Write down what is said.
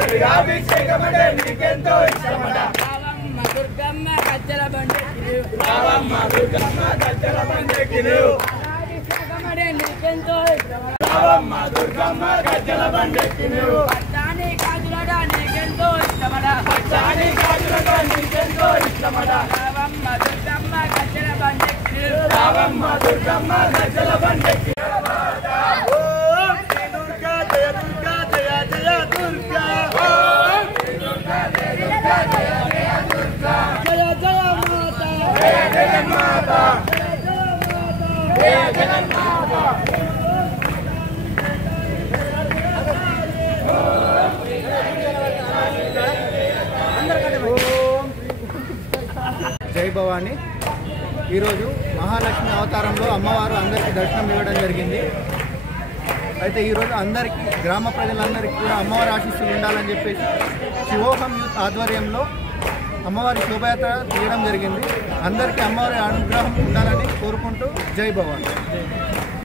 అభిషేకమంటే నీకెంతో ఇష్టమట రావమ్మ దుర్గమ్మ గజ్జల బండెక్కి రావమ్మ దుర్గమ్మ గజ్జల బండెక్కి అభిషేకమంటే నీకెంతో ఇష్టమట రావమ్మ దుర్గమ్మ గజ్జల బండెక్కి పచ్చాని కాజులట నీకెంతో ఇష్టమట పచ్చాని కాజులట నీకెంతో ఇష్టమట రావమ్మ దుర్గమ్మ గజ్జల బండెక్కి రావమ్మ దుర్గమ్మ గజ్జల బండెక్కి జై భవాని. ఈరోజు మహాలక్ష్మి అవతారంలో అమ్మవారు అందరికీ దర్శనం ఇవ్వడం జరిగింది. అయితే ఈరోజు అందరికీ గ్రామ ప్రజలందరికీ కూడా అమ్మవారి ఆశీస్సులు ఉండాలని చెప్పేసి శివోహం యూత్ ఆధ్వర్యంలో అమ్మవారి శోభయాత్ర తీయడం జరిగింది. అందరికీ అమ్మవారి అనుగ్రహం ఉండాలని కోరుకుంటూ జై భవాని.